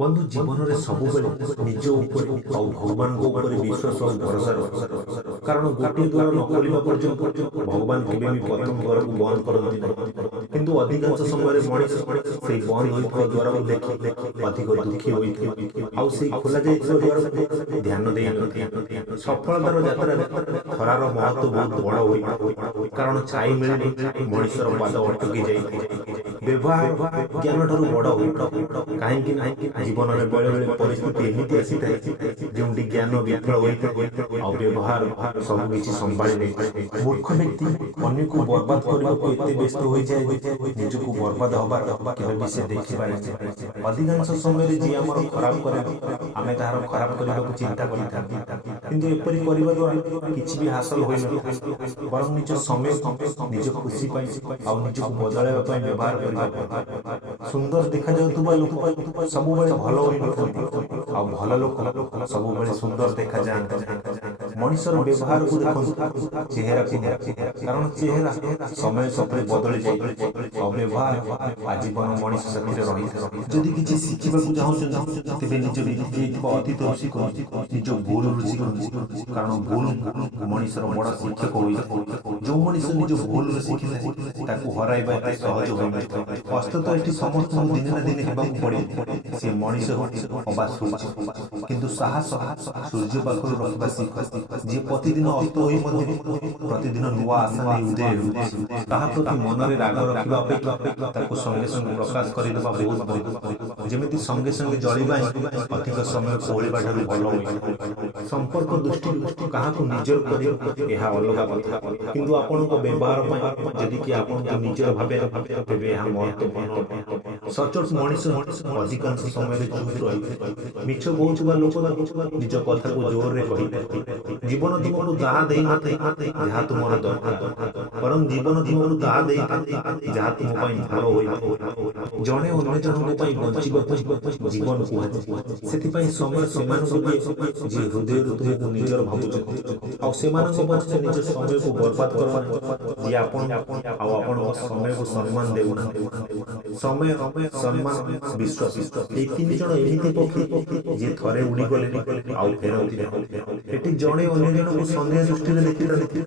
ବନ୍ଧୁ ଜୀବନରେ ସବୁବେଳେ ନିଜ ଉପରେ ଆଉ ଭଗବାନଙ୍କ ଉପରେ ବିଶ୍ୱାସ ଆଉ ଭରସା ରଖ। କାରଣ ଗୋଟିଏ ଦ୍ୱାର ନ ଖୋଲିବା ପର୍ଯ୍ୟନ୍ତ ଭଗବାନ କେବେ ବି ପ୍ରଥମ ଦ୍ୱାରକୁ ବନ୍ଦ କରନ୍ତି ନାହିଁ। କିନ୍ତୁ ଅଧିକାଂଶ ସମୟରେ ମଣିଷ ସେଇ ବନ୍ଦ ହୋଇଥିବା ଦ୍ୱାରକୁ ଦେଖି ଅଧିକ ଦୁଃଖୀ ହୋଇଥାଏ ଆଉ ସେଇ ଖୋଲା ଯାଇଥିବା ଦ୍ୱାରକୁ ଧ୍ୟାନ ଦେଇନଥାଏ। ସଫଳତାର ଯାତ୍ରାରେ ଖରାର ମହତ୍ଵ ବହୁତ ବଡ଼ ହୋଇଥାଏ। କାରଣ ଛାଇ ମିଳିଲେ ମଣିଷର ପାଦ ଅଟକି ଯାଇଥାଏ। ବ୍ୟବହାର ଜ୍ଞାନ ଠାରୁ ବଡ଼ ହୋଇଥାଏ। କାହିଁକି ନା ଜୀବନରେ ବେଳେ ବେଳେ ପରିସ୍ଥିତି ଏମିତି ଆସିଥାଏ ଯେଉଁଠି ଜ୍ଞାନ ବିଫଳ ହୋଇଥାଏ ଆଉ ବ୍ୟବହାର ସବୁ କିଛି ସମ୍ଭାଳି ନେଇଥାଏ। ମୂର୍ଖ ବ୍ୟକ୍ତି ଅନ୍ୟକୁ ବର୍ବାଦ କରିବାକୁ ଏତେ ବ୍ୟସ୍ତ ହୋଇଯାଏ ଯେ ନିଜକୁ ବର୍ବାଦ ହବାର କେବେ ବି ସେ ଦେଖିପାରେ। ଅଧିକାଂଶ ସମୟରେ ଯିଏ ଆମର ଖରାପ କରେ ଆମେ ତାହାର ଖରାପ କରିବାକୁ ଚିନ୍ତା କରିଥାଉ, କିନ୍ତୁ ଏପରି କରିବା ଦ୍ୱାରା କିଛି ବି ହାସଲ ହୋଇନଥାଏ। ବରଂ ନିଜ ସମୟ ନିଜ ଖୁସି ପାଇଁ ଆଉ ନିଜକୁ ବଦଳାଇବା ପାଇଁ ବ୍ୟବହାର କରିବା। ସୁନ୍ଦର ଦେଖାଯାଉଥିବା ଲୋକ ସବୁବେଳେ ଭଲ ହୋଇନଥାନ୍ତି ଆଉ ଭଲ ଲୋକ ସବୁବେଳେ ସୁନ୍ଦର ଦେଖାଯାଆନ୍ତି। ମଣିଷର ବ୍ୟବହାରକୁ ଦେଖନ୍ତୁ, ଚେହେରାକୁ କାରଣ ଚେହେରା ସମୟ ସତରେ ବଦଳି ଯାଏ ଆଉ ବ୍ୟବହାର ଆଜୀବନ ମଣିଷ ସାଥିରେ ରହିଥାଏ। ଯଦି କିଛି ଶିଖିବାକୁ ଚାହୁଁଛନ୍ତି ତେବେ ନିଜ ବିତିଯାଇଥିବା ଅତୀତରୁ ଶିଖନ୍ତୁ, ନିଜ ଭୁଲରୁ ଶିଖନ୍ତୁ। କାରଣ ଭୁଲ ମଣିଷର ବଡ଼ ଶିକ୍ଷକ ହୋଇଥାଏ। ଯେଉଁ ମଣିଷ ନିଜ ଭୁଲରୁ ଶିଖିଥାଏ ତାକୁ ହରାଇବା ଏତେ ସହଜ ହୋଇନଥାଏ। ଅସ୍ତତ ଏଠି ସମସ୍ତଙ୍କୁ ଦିନେ ନା ଦିନେ ହେବାକୁ ପଡେ, ସେ ମଣିଷ ଅବା ସୂର୍ଯ୍ୟ। କିନ୍ତୁ ସାହସ ସୂର୍ଯ୍ୟ ପାଖରୁ ରଖିବା ଶିଖ, ଯିଏ ପ୍ରତିଦିନ ଅସ୍ତ ହୋଇ ମଧ୍ୟ ପ୍ରତିଦିନ ନୂଆ ଆଶା ନେଇ ଉଦୟ ହେଉଛି। ତାହା ପ୍ରତି ମନରେ ରାଗ ରଖିବା ଅପେକ୍ଷା ତାକୁ ସଙ୍ଗେ ସଙ୍ଗେ ପ୍ରକାଶ କରିଦେବା ବହୁତ ଭଲ। ଯେମିତି ସଙ୍ଗେ ସଙ୍ଗେ ଜଳିବା ଅଧିକ ସମୟ କୋହଳିବା ଠାରୁ ଭଲ ହୋଇଥାଏ। ସମ୍ପର୍କ ଦୃଷ୍ଟିରୁ କାହାକୁ ନିଜର କରିବା ଏହା ଅଲଗା କଥା, କିନ୍ତୁ ଆପଣଙ୍କ ବ୍ୟବହାର ପାଇଁ ଯଦି କିଏ ଆପଣଙ୍କୁ ନିଜର ଭାବେ ତେବେ ଏହା ମହତ୍ଵପୂର୍ଣ୍ଣ। ସଚୋଟ ମଣିଷ ଅଧିକାଂଶ ସମୟରେ ଚୁପ୍ ରହିଥାଏ। ମିଛ କହୁଥିବା ଲୋକ ନିଜ କଥାକୁ ଜୋରରେ କହିଥାଏ। ଜୀବନ ତୁମକୁ ତାହା ଦେଇନଥାଏ ଯାହା ତୁମର ଦରକାର, ବରଂ ଜୀବନ ତୁମକୁ ତାହା ଦେଇଥାଏ ଯାହା ତୁମ ପାଇଁ ଭଲ ହୋଇଥାଏ। ଜଣେ ଅନ୍ୟ ଜଣଙ୍କ ପାଇଁ ବଞ୍ଚିବାକୁ ଜୀବନ କୁହାଯାଏ। ସେଥିପାଇଁ ସମୟ ସେମାନଙ୍କୁ ଦିଏ ଯିଏ ହୃଦୟରୁ ତୁମକୁ ନିଜର ଭାବୁଛନ୍ତି, ଆଉ ସେମାନଙ୍କ ପଛରେ ନିଜ ସମୟକୁ ବର୍ବାଦ କର ଯିଏ ଆପଣ ଆଉ ଆପଣଙ୍କ ସମୟକୁ ସମ୍ମାନ ଦେଉନାହାନ୍ତି। ସମୟ, ସମ୍ମାନ, ବିଶ୍ୱାସ ଏହି ତିନି ଜଣ ଏମିତି ପକ୍ଷୀ ଯିଏ ଥରେ ଉଡ଼ିଗଲେ ଆଉ ଫେରନ୍ତି ନାହିଁ। ଏଠି ଜଣେ ଅନ୍ୟ ଜଣଙ୍କୁ ସନ୍ଦେହ ଦୃଷ୍ଟିରେ ଦେଖିଥାନ୍ତି,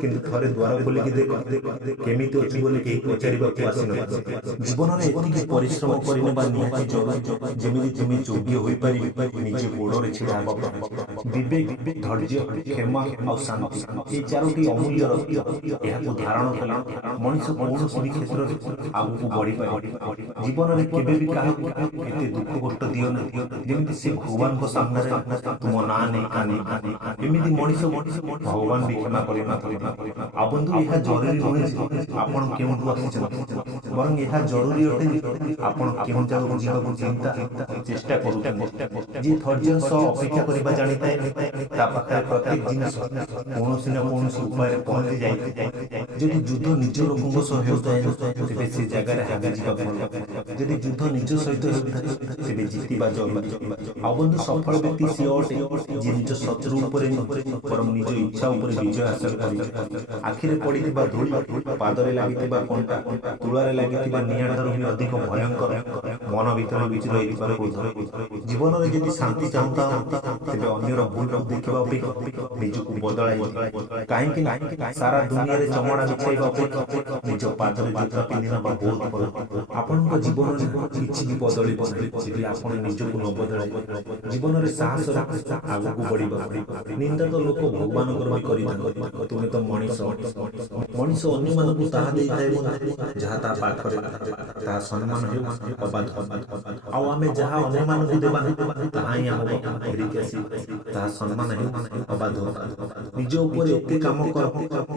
କିନ୍ତୁ ଥରେ ଦ୍ୱାର ଖୋଲିକି ଦେଖ କେମିତି ଅଛି ବୋଲି କେହି ପଚାରିବାକୁ ଆସିନଥାନ୍ତି। ଜୀବନରେ ଏତିକି ପରିଶ୍ରମ କରିନେବା ନିହାତି ଜରୁରୀ ଯେମିତି ତୁମେ ଯୋଗ୍ୟ ହୋଇପାରିବେ ନିଜ ଗୋଡ଼ରେ ଛିଡ଼ା ହେବା ପାଇଁ। ବିବେକ, ଧୈର୍ଯ୍ୟ, କ୍ଷମା ଆଉ ଶାନ୍ତି ଏହି ଚାରୋଟି ଅମୂଲ୍ୟ ରତ୍ନ। ଏହାକୁ ଧାରଣ କଲେ ମଣିଷ କୌଣସି ବି କ୍ଷେତ୍ରରେ ଆଗକୁ ବଢ଼ିପାରେ। ଜୀବନରେ କେବେ ବି କାହାକୁ ଏତେ ଦୁଃଖ କଷ୍ଟ ଦିଅ ନାହିଁ ଯେମିତି ସେ ଭଗବାନଙ୍କ ସାମ୍ନାରେ ତୁମ ନାଁ ନେଇ କାନ୍ଦି। ଏମିତି ମଣିଷ ଭଗବାନ ବି କ୍ଷମା କରିନଥାନ୍ତି। ଆଉ ବନ୍ଧୁ, ଏହା ଜରୁରୀ ନୁହେଁ ଯେ ଆପଣ କେଉଁଠୁ ଆସିଛନ୍ତି, ବରଂ ଏହା ଜରୁରୀ ଅଟେ ଯେ ଆପଣ କେଉଁ ଜାଗାକୁ ଯିବାକୁ ଚେଷ୍ଟା କରୁଛନ୍ତି। ଯିଏ ଧୈର୍ଯ୍ୟର ସହ ଅପେକ୍ଷା କରିବା ଜାଣିଥାଏ ତା ପାଖରେ ପ୍ରତ୍ୟେକ ଜିନିଷ କୌଣସି ନା କୌଣସି ଉପାୟରେ ପହଞ୍ଚି ଯାଇଥାଏ। ଯଦି ଯୁଦ୍ଧ ନିଜ ଲୋକଙ୍କ ସହ ହେଉଥାଏ ତେବେ ସେ ଜାଗାରେ ହାରିଯିବା ଭଲ। ଯଦି ଯୁଦ୍ଧ ନିଜ ସହିତ ହେଉଥାଏ ତେବେ ଜିତିବା ଜରୁରୀ। ଆଉ ବନ୍ଧୁ, ସଫଳ ବ୍ୟକ୍ତି ସିଏ ଅଟେ ଯିଏ ନିଜ ଶତ୍ରୁ ଉପରେ ବରଂ ନିଜ ଇଚ୍ଛା ଉପରେ ବିଜୟ ହାସଲ କରିଥାଏ। ଆଖିରେ ପଡ଼ିଥିବା ଧୂଳି, ପାଦରେ ଲାଗିଥିବା କଣ୍ଟା, ତୁଳାରେ ଲାଗିଥିବା ନିଆଁ ଠାରୁ ବି ଅଧିକ ଭୟଙ୍କର ମନ ଭିତରେ ଲୁଚି ରହିଥିବା କ୍ରୋଧ। ଜୀବନରେ ଯଦି ଶାନ୍ତି ଚାହୁଁଥାଅ ତେବେ ଅନ୍ୟର ଭୁଲକୁ ଦେଖିବା ଅପେକ୍ଷା ନିଜକୁ ବଦଳାଇ କାହିଁକି ନା ସାରା ଦୁନିଆରେ ଚମଡ଼ା ବିଛାଇବା ଅପେକ୍ଷା ନିଜ ପାଦରେ ଜୋତା ପିନ୍ଧି ନେବା ବହୁତ ଭଲ। ଆପଣଙ୍କ ଜୀବନରେ କିଛି ବି ବଦଳିବ ନାହିଁ ଯଦି ଆପଣ ନିଜକୁ ନ ବଦଳାଇବେ। ଜୀବନରେ ସାହସ ଆଗକୁ ବଢ଼ିବା। ନିନ୍ଦା ତ ଲୋକ ଭଗବାନଙ୍କର ବି କରିଥାନ୍ତି, ତୁମେ ତ ମଣିଷ। ମଣିଷ ଅନ୍ୟମାନଙ୍କୁ ତାହା ଦେଇଥାଏ ଯାହା ତା ପାଖରେ ତାହା ସମ୍ମାନ ହେଉ ଅବା ଧନ। ଆଉ ଆମେ ଯାହା ଅନ୍ୟମାନଙ୍କୁ ଦେବା ତାହା ହିଁ ଆମ ଫେରିକି ଆସିବ, ତାହା ସମ୍ମାନ ହେଉ ଅବା ଧନ। ନିଜ ଉପରେ ଏତେ କାମ କର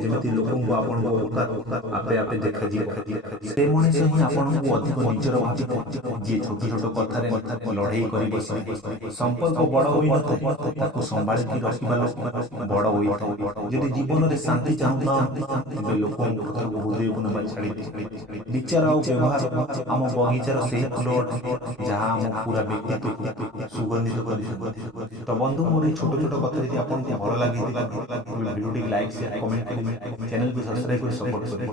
ଯେମିତି ଲୋକଙ୍କୁ ଆପଣଙ୍କ ଔକାତ ଆପେ ଆପେ ଦେଖାଯିବ। ସେ ମଣିଷ ହିଁ ଆପଣଙ୍କୁ ଅଧିକ ନିଜର ଭାବିଥାଏ ଯିଏ ଛୋଟ ଛୋଟ କଥାରେ ଲଢ଼େଇ କରି ବସିଥାଏ। ସମ୍ପର୍କ ବଡ଼ ହୋଇନଥାଏ, ତାକୁ ସମ୍ଭାଳିକି ରଖିବା ଲୋକ ବଡ଼ ହୋଇଥାଏ। ଯଦି ଜୀବନରେ ଶାନ୍ତି ଚାହୁଁଥାନ୍ତି ତେବେ ଲୋକଙ୍କ କଥାକୁ ହୃଦୟକୁ ନେବା ଛାଡ଼ିଦିଅ। ବିଚାର ଆଉ ବ୍ୟବହାର ଆମ ବଗିଚାର ସେହି ଫୁଲ ଯାହା ଆମ ପୁରା ବ୍ୟକ୍ତିତ୍ୱକୁ ସୁଗନ୍ଧିତ କରିଥାଏ। ତ ବନ୍ଧୁ, ମୋର এই ছোট ছোট କଥା ଯଦି ଆପଣଙ୍କୁ ଭଲ ଲାଗିଥିଲା ଭିଡ଼ିଓଟି ଲାଇକ୍, ସେୟାର, କମେଣ୍ଟ କରି ଚ୍ୟାନେଲକୁ ସବସ୍କ୍ରାଇବ୍ କରି ସପୋର୍ଟ କରିବେ।